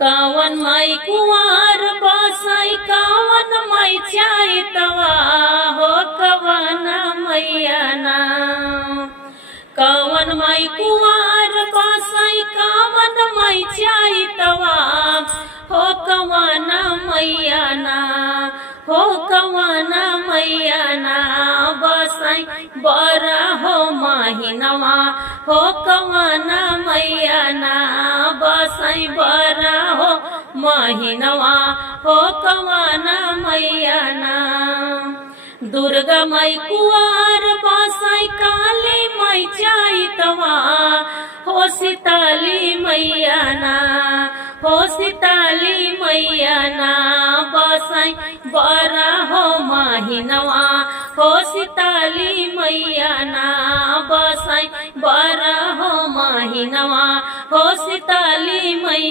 कावन माई कुंवर बसाई कावन माई चाइतवा हो कवन मैया ना। कावन माई कुंवर बसाई कावन माई चाइतवा हो कवन मैया ना। हो कवन मैया ना बसाई बरा हो महिनवा हो कवन मैया ना बसाई बरा हो महिनवा हो कवन मैया ना। दुर्गा माई कुंवर बसाई काली माई चाइतवा हो सीताली मैया ना। हो सीताली मैया ना बसाई बरा हो महिनवा हो सीताली मैया ना बसाई बरा हो महिनवा हो सीताली मैया